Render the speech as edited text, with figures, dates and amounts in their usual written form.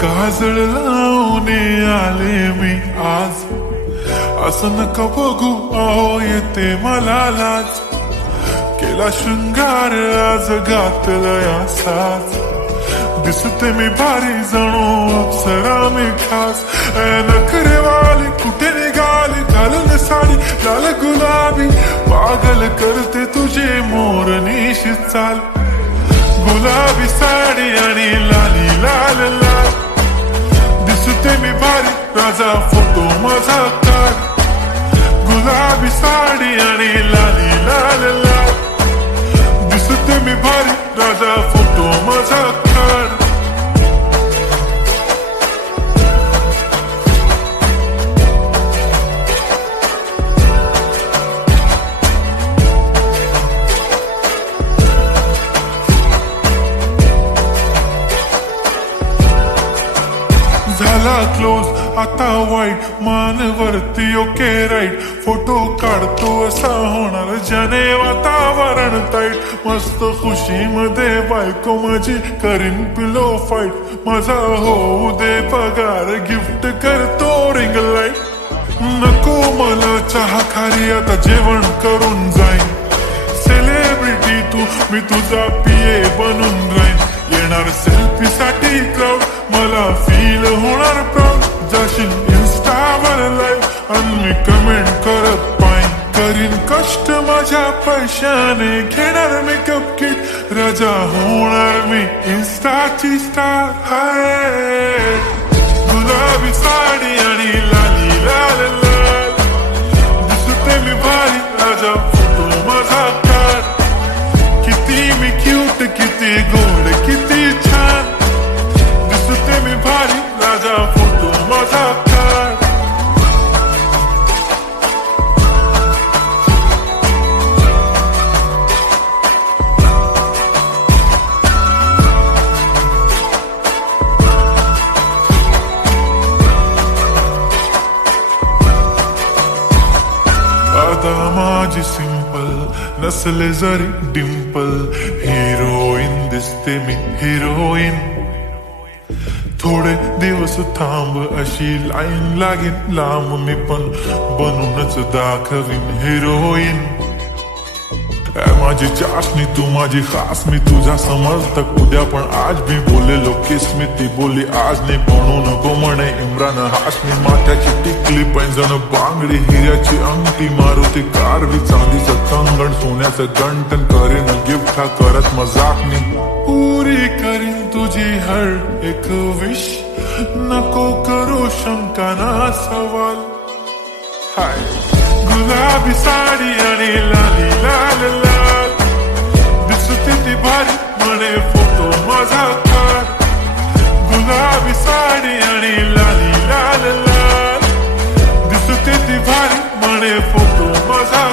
काजळ लावून आले मी आज, असं नका बघू अहो येते मला लाज. केला शृंगार आज घातलाय असाच, दिसते मी भारी जणू अप्सरा मी खास. नखरेवाली कुठे निघाली घालून साडी लाल गुलाबी, पागल करते तुझे मोरनीशी चाल. गुलाबी साडी आणि लाली लाल लाल, दिसते मी भारी राजा फोटो माझा काढ. गुलाबी साडी आणि लाली लाल लाल, दिसते मी भारी राजा फोटो माझा काढ. झाला क्लोज आता वाईट, मानवरती ओके राईट. फोटो काढतो असा होणार ज्याने वातावरण ताईट. मस्त खुशीमध्ये बायको माझी करीन पिलो फाईट. माझा होऊ दे पगार गिफ्ट करतो रिंग लाईट. नको मला चहा खारी आता जेवण करून जाईन. सेलिब्रिटी तू मी तुझा पिये बनून राहीन. येणार सेल्फी साठी क्राऊड मला फील होणार प्राऊड. जाशील इन्स्टावर लाईव्ह आणि मी कमेंट करत पाईन. करीन कष्ट माझ्या पैशाने घेणार मेकअप किट. राजा होणार मी इन्स्टाची स्टार. हाय गुलाबी साडी आणि लाली लाल लाल, दिसते मी भारी राजा फोटो माझा काढ. किती मी क्यूट किती गोड किती छान, दिसते मी भारी राजा फोटो माझा काढ. आता माझी सिंपल नसले जरी डिंपल, हिरोईन दिसते मी हिरोईन. थोडे दिवस थांब अशी लाईन लागेल लांब, मी पण बनूनच दाखवीन हिरोईन. माझी चाशनी तू माझी खास, मी तुझा समर्थक उद्या पण आज मी बोलेलो किस मी. ती बोली आज नाही बनू नको म्हणे इम्रान हाशमी. माथ्याची टिकली पैंजण बांगडी हिऱ्याची अंगठी, मारुती कारवी चांदीचं कंगण सोन्याचं गंटन. करीन गिफ्ट हा करत मजाकनी, पुरी करीन तुझी हर एक विश. नको करू शंका ना सवाल. हाय गुलाबी साडी आणि लाली लाल लाल, दिसते ती भारी म्हणे फोटो माझा काढ. गुलाबी साडी आणि लाली लाल लाल, दिसते ती भारी म्हणे फोटो माझा